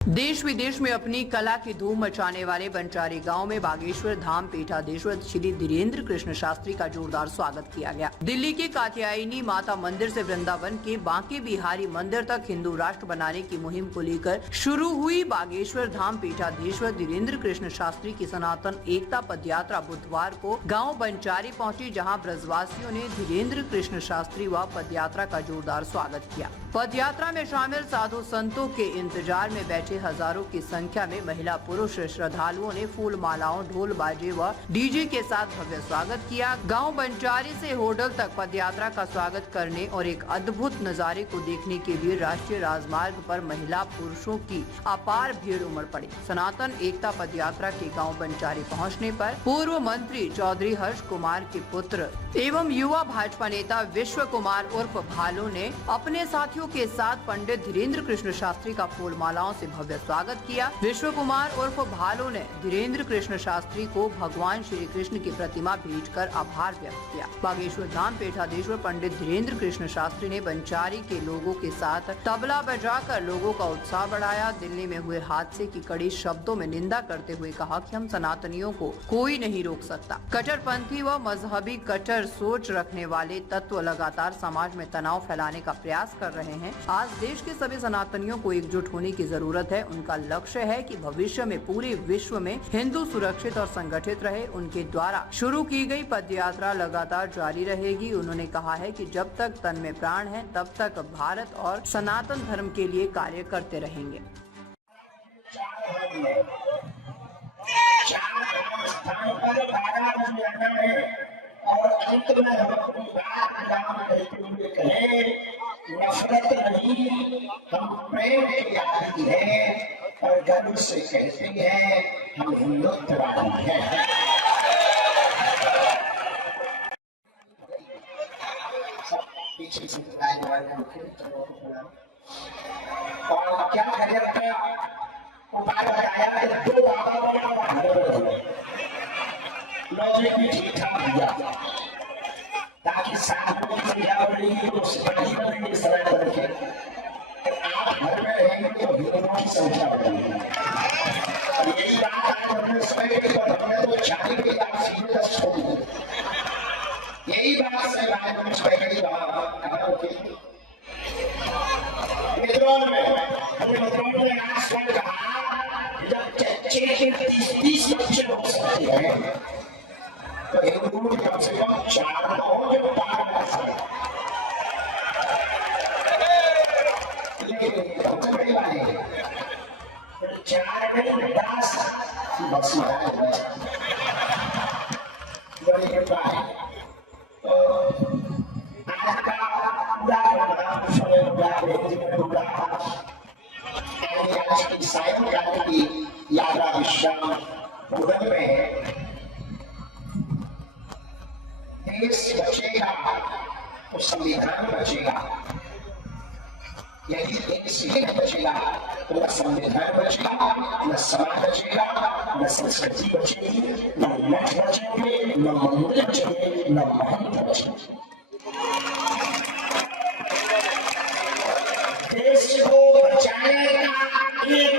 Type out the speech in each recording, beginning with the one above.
देश विदेश में अपनी कला की धूम मचाने वाले बंचारी गांव में बागेश्वर धाम पीठाधीश्वर श्री धीरेन्द्र कृष्ण शास्त्री का जोरदार स्वागत किया गया। दिल्ली के कात्यायनी माता मंदिर से वृंदावन के बांके बिहारी मंदिर तक हिंदू राष्ट्र बनाने की मुहिम को लेकर शुरू हुई बागेश्वर धाम पीठाधीश्वर धीरेन्द्र कृष्ण शास्त्री की सनातन एकता पदयात्रा बुधवार को गाँव बंचारी पहुँची, जहाँ ब्रजवासियों ने धीरेन्द्र कृष्ण शास्त्री व पदयात्रा का जोरदार स्वागत किया। पदयात्रा में शामिल साधु संतों के इंतजार में बैठे हजारों की संख्या में महिला पुरुष श्रद्धालुओं ने फूल मालाओं, ढोल बाजे व डीजे के साथ भव्य स्वागत किया। गांव बंचारी से होडल तक पदयात्रा का स्वागत करने और एक अद्भुत नजारे को देखने के लिए राष्ट्रीय राजमार्ग पर महिला पुरुषों की अपार भीड़ उमड़ पड़ी। सनातन एकता पदयात्रा के गांव बंचारी पहुंचने पर पूर्व मंत्री चौधरी हर्ष कुमार के पुत्र एवं युवा भाजपा नेता विश्व कुमार उर्फ भालू ने अपने साथियों के साथ पंडित धीरेन्द्र कृष्ण शास्त्री का फूल मालाओं से भव्य स्वागत किया। विश्व कुमार उर्फ भालू ने धीरेन्द्र कृष्ण शास्त्री को भगवान श्री कृष्ण की प्रतिमा भेंट कर आभार व्यक्त किया। बागेश्वर धाम पीठाधीश्वर पंडित धीरेन्द्र कृष्ण शास्त्री ने बंचारी के लोगों के साथ तबला बजाकर लोगों का उत्साह बढ़ाया। दिल्ली में हुए हादसे की कड़ी शब्दों में निंदा करते हुए कहा कि हम सनातनियों को कोई नहीं रोक सकता। कट्टरपंथी व मजहबी कट्टर सोच रखने वाले तत्व लगातार समाज में तनाव फैलाने का प्रयास कर रहे हैं। आज देश के सभी सनातनियों को एकजुट होने की जरूरत है। उनका लक्ष्य है कि भविष्य में पूरे विश्व में हिंदू सुरक्षित और संगठित रहे। उनके द्वारा शुरू की गई पदयात्रा लगातार जारी रहेगी। उन्होंने कहा है कि जब तक तन में प्राण है तब तक भारत और सनातन धर्म के लिए कार्य करते रहेंगे। और अंत में हम अपनी बात करते हुए कहें, नफरत नहीं, हम प्रेम की आदमी है और गर्व से कहते हैं हम हिंदुत्ववादी हैं। पीछे से और क्या गजब का उपाय बताया है, दो बाबा लॉजिक भी ठीक ठाक दिया ताकि साधुओं की संख्या बढ़ेगी तो सिपाही बढ़ेंगे, समय बढ़ेंगे। आप घर में रहेंगे तो हिंदुओं की संख्या बढ़ेगी। यही बात आज हमने समय के बढ़ने तो चाहे कि आप सीधे दस छोड़, यही बात से आज हम कई बार कहा कि मित्रों में आज स्वयं कहा जब चच्चे के 30 बच्चे हो सकते हैं तो हिंदू कम से कम 4 लोग जो पार कर सकते, लेकिन सबसे बड़ी बात है 4 में 10 की बस बड़ी कृपा है। आज का आज की सायंकाल की यात्रा विश्राम भोजन में देश बचेगा तो संविधान बचेगा, यदि देश ही नहीं बचेगा तो न संविधान बचेगा, न समाज बचेगा, न संस्कृति बचेगी, न मठ बचेंगे, न मंदिर बचेंगे, न महंत बचेंगे। देश को बचाने का एक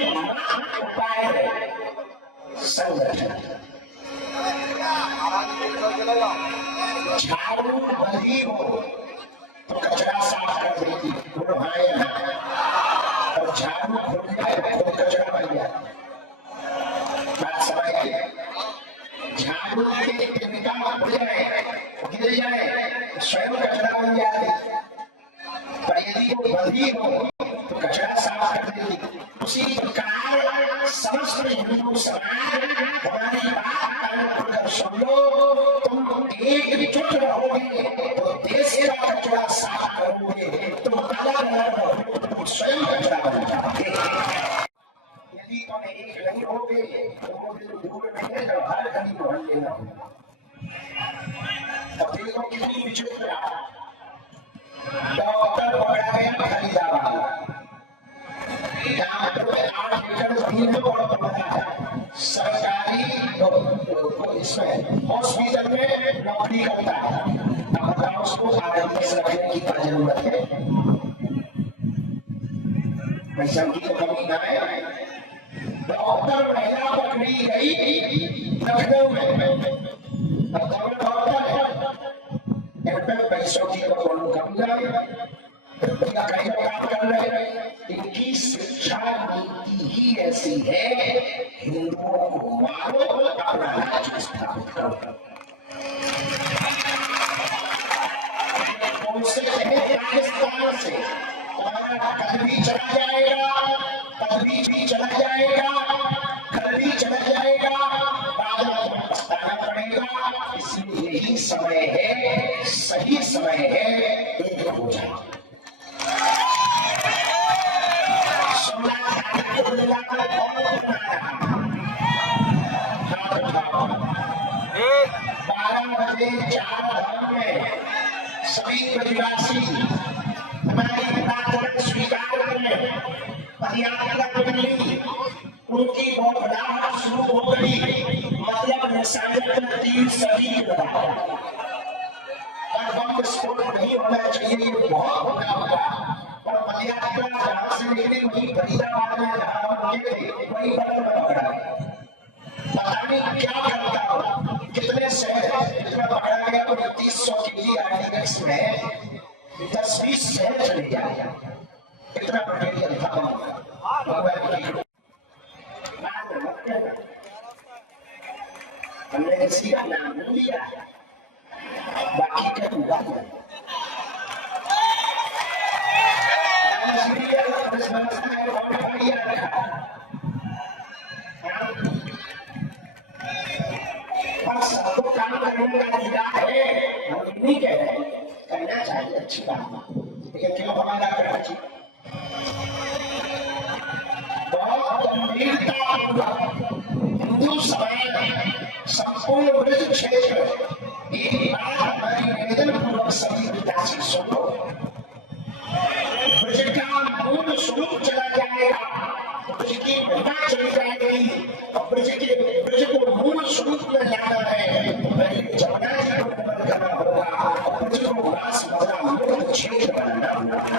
उपाय है संगठन। झाड़ू बंदी हो तो कचरा साफ कर देगी और झाड़ू खुल जाए तो कचरा बन जाए। बात समझ गए? झाड़ू के टिमका खुल जाए, गिर जाए, स्वयं कचरा बन जाए, पर यदि वो बंदी हो तो कचरा साफ कर देगी। उसी प्रकार समस्त हिंदू समाज हमारी बात सुन लो, तुम एकजुट रहोगे तो देश का कचरा साफ करोगे, तुम अलग रहोगे स्वयं कचरा बन जाओगे। यदि तुम एक नहीं होगे तो वो दूर नहीं है, हर कहीं मोहल्ले में होगा। अब देखो कितनी विचित्र डॉक्टर पकड़ा गया फरीदाबाद, डॉक्टर 8 मीटर जमीन में पड़ा है, सरकारी इसमें हॉस्पिटल में नौकरी करता है। अब उसको आदमी से रखने की क्या जरूरत है? पैसा की तो कमी ना है। डॉक्टर महिला पकड़ी गई लखनऊ में। अब डॉक्टर है पैसों की तो कम जाए या कहीं काम कर रहे। इनकी शिक्षा नीति ही ऐसी है, हिंदुओं को मारो अपना राज्य स्थापित करो। उनसे पाकिस्तान से कल भी चला जाएगा, कल भी चला जाएगा, कल भी चला जाएगा, बाद में पछताना पड़ेगा। इसलिए यही समय है, सही समय है एक हो जाए। सभी प्रतिवासी हमारी बात स्वीकार करें, पदयात्रा करनी उनकी बौखलाहट शुरू हो गई। मतलब सभी और बम विस्फोट नहीं होना चाहिए, ये बहुत बड़ा होगा। और पदयात्रा जहां से निकली वही फरीदाबाद में जहां हम थे वही पकड़ा पता नहीं क्या करता हो, कितने शहर इतना पकड़ा गया तो 3100 केजी आरडीएक्स में 10-20 शहर चले जाए। इतना मटेरियल था हमने किसी का नाम नहीं लिया, बाकी क्या हुआ सबको काम करने का अधिकार है, हम नहीं कह रहे, करना चाहिए अच्छी बात, लेकिन क्यों हमारा करना चाहिए? बहुत गंभीरता हिंदू समाज संपूर्ण ब्रज क्षेत्र एक बात हमारी निवेदन पूर्वक सभी विकासी सुनो। ब्रज का मूल स्वरूप चला जाएगा, ब्रज की महिमा चली जाएगी, और ब्रज को मूल स्वरूप में लाना है तो पहले जमुना जी को बंद करना होगा और ब्रज को रास मजा मुक्त क्षेत्र बनाना होगा।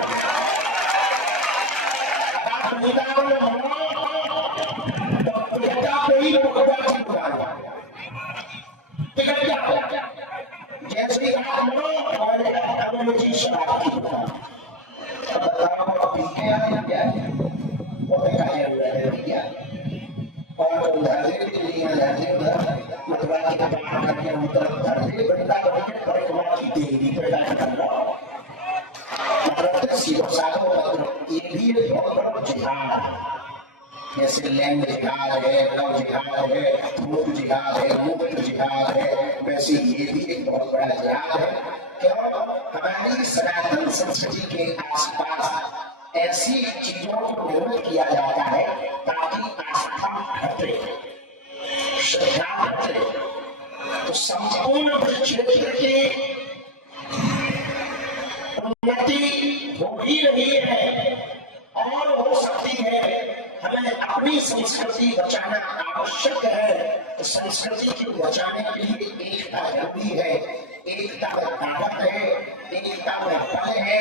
जैसे ही आप मनो और जी शराब की दुकान बताओ क्या वो देखा जाए और धरने के लिए मतवा की करके धरने बनता परिक्रमा की देवी प्रदान कर रहा मतलब सीधो साधो ये भी एक बहुत बड़ा जिहाद है। जैसे लैंड जिहाद है, लव जिहाद है, धूप जिहाद है, मुक्त जिहाद है, वैसे ये भी एक बहुत बड़ा जिहाद है। क्यों? हमारी सनातन संस्कृति के आसपास ऐसी चीजों को निर्मित किया जाता है ताकि आस्था घटे, श्रद्धा घटे। तो संपूर्ण क्षेत्र की उन्नति हो ही रही है और हो सकती है। हमें अपनी संस्कृति बचाना आवश्यक है। तो संस्कृति को बचाने के लिए एकता जरूरी है। एकता में ताकत है, एकता में बल है,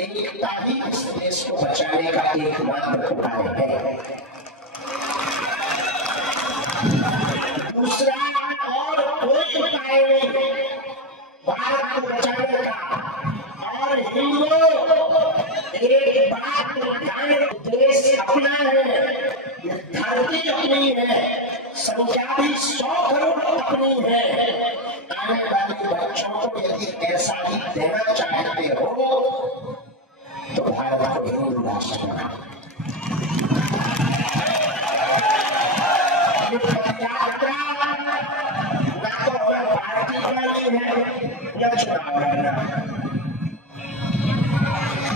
एकता ही इस देश को बचाने का एकमात्र उपाय है। दूसरा और कोई उपाय नहीं भारत को बचाने का। और हिंदुओं एक बात देश अपना है, धरती अपनी है, संख्या भी 100 करोड़ अपनी है। आने वाले बच्चों को यदि ऐसा ही देना चाहते हो तो भारत को हिंदू राष्ट्र बनाओ। ना तो पार्टी बनानी है या चुनाव लड़ना,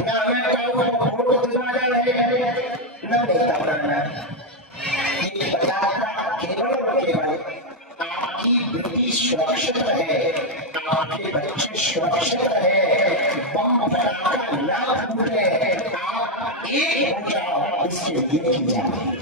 ना हमें वोट दिलवाना है, न नेता बनना। ये बताता केवल और केवल आपकी बेटी सुरक्षित है, आपके बच्चे सुरक्षित है, बम फटाका ना फूटे, आप एक हो जाओ, इसके लिए की जाए।